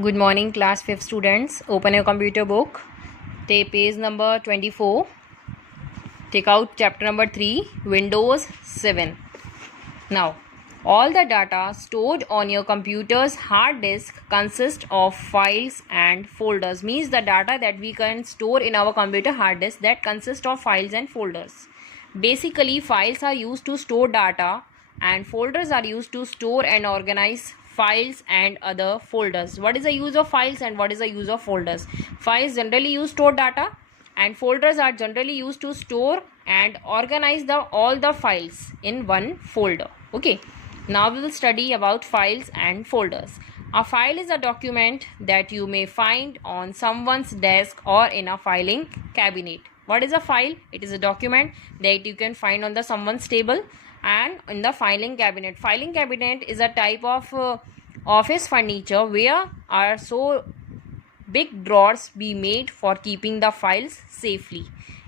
Good morning, class 5th students. Open your computer book. Take page number 24. Take out chapter number 3, Windows 7. Now, all the data stored on your computer's hard disk consist of files and folders. Means the data that we can store in our computer hard disk that consist of files and folders. Basically, files are used to store data and folders are used to store and organize files and other folders. What is the use of files and what is the use of folders? Files generally use store data and folders are generally used to store and organize all the files in one folder. Okay, now we will study about files and folders. A file is a document that you may find on someone's desk or in a filing cabinet. What is a file? It is a document that you can find on someone's table and in the filing cabinet. Filing cabinet is a type of office furniture where are so big drawers be made for keeping the files safely.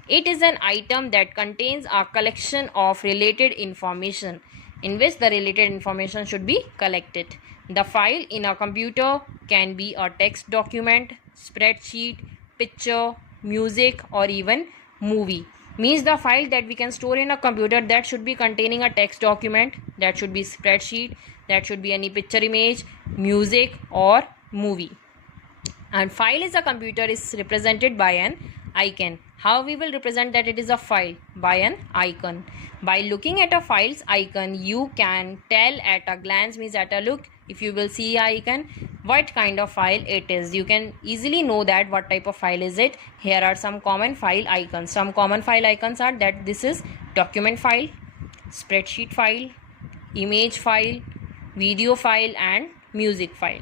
It is an item that contains a collection of related information in which the related information should be collected. The file in a computer can be a text document, spreadsheet, picture, music or even movie. Means the file that we can store in a computer that should be containing a text document, that should be spreadsheet, that should be any picture image, music or movie. And file is a computer is represented by an icon. How we will represent that it is a file? By an icon. By looking at a file's icon, you can tell at a glance, means at a look, if you will see icon, what kind of file it is. You can easily know that what type of file is it. Here are some common file icons. Some common file icons are that this is document file, spreadsheet file, image file, video file and music file.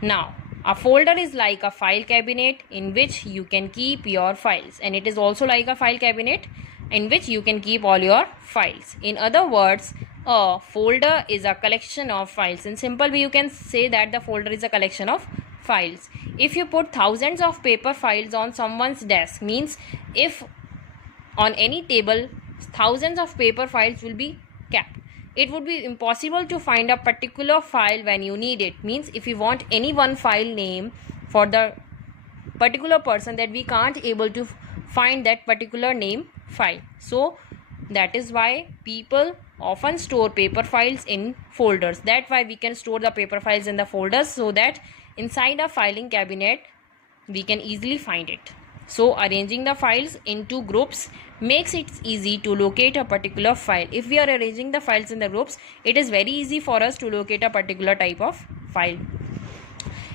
Now, a folder is like a file cabinet in which you can keep your files, and it is also like a file cabinet in which you can keep all your files. In other words, a folder is a collection of files. In simple way, you can say that the folder is a collection of files. If you put thousands of paper files on someone's desk, means if on any table thousands of paper files will be kept, it would be impossible to find a particular file when you need it. Means if you want any one file name for the particular person, that we can't able to find that particular name file. So that is why people often store paper files in folders. That's why we can store the paper files in the folders, so that inside a filing cabinet we can easily find it. So arranging the files into groups makes it easy to locate a particular file. If we are arranging the files in the groups, it is very easy for us to locate a particular type of file.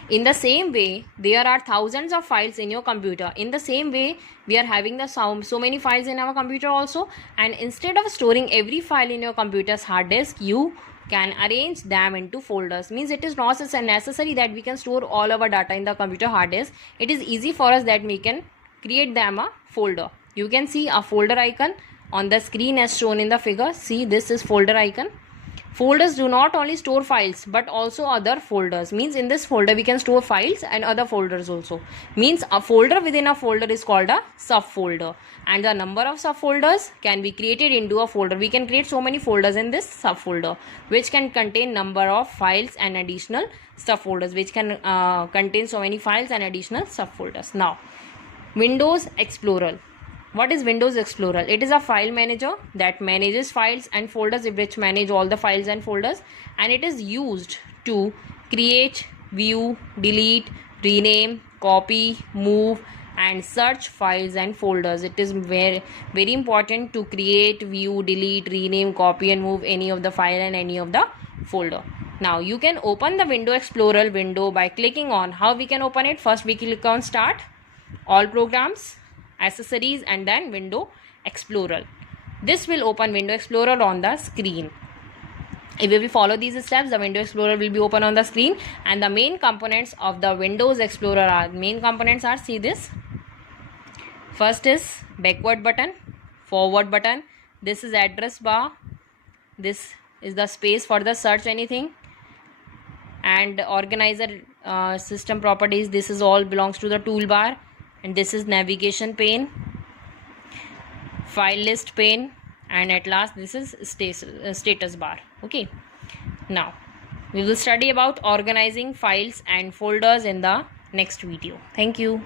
In the same way, there are thousands of files in your computer. In the same way, we are having so many files in our computer also, and instead of storing every file in your computer's hard disk, you can arrange them into folders. Means it is not necessary that we can store all our data in the computer hard disk. It is easy for us that we can create them a folder. You can see a folder icon on the screen as shown in the figure. See, this is folder icon. Folders do not only store files but also other folders. Means in this folder we can store files and other folders also. Means a folder within a folder is called a subfolder, and the number of subfolders can be created into a folder. We can create so many folders in this subfolder which can contain number of files and additional subfolders, which can contain so many files and additional subfolders. Now, Windows Explorer. What is Windows Explorer? It is a file manager that manages files and folders, which manage all the files and folders, and it is used to create, view, delete, rename, copy, move and search files and folders. It is very important to create, view, delete, rename, copy and move any of the file and any of the folder. Now you can open the Windows Explorer window by clicking on. How we can open it? First we click on Start, All Programs, Accessories and then Windows Explorer. This will open Windows Explorer on the screen. If we follow these steps, the Windows Explorer will be open on the screen, and the main components of the Windows Explorer are, see this. First is backward button, forward button. This is address bar. This is the space for the search anything, and organizer, system properties. This is all belongs to the toolbar. And this is navigation pane, file list pane, and at last this is status bar. Okay, now We will study about organizing files and folders in the next video. Thank you.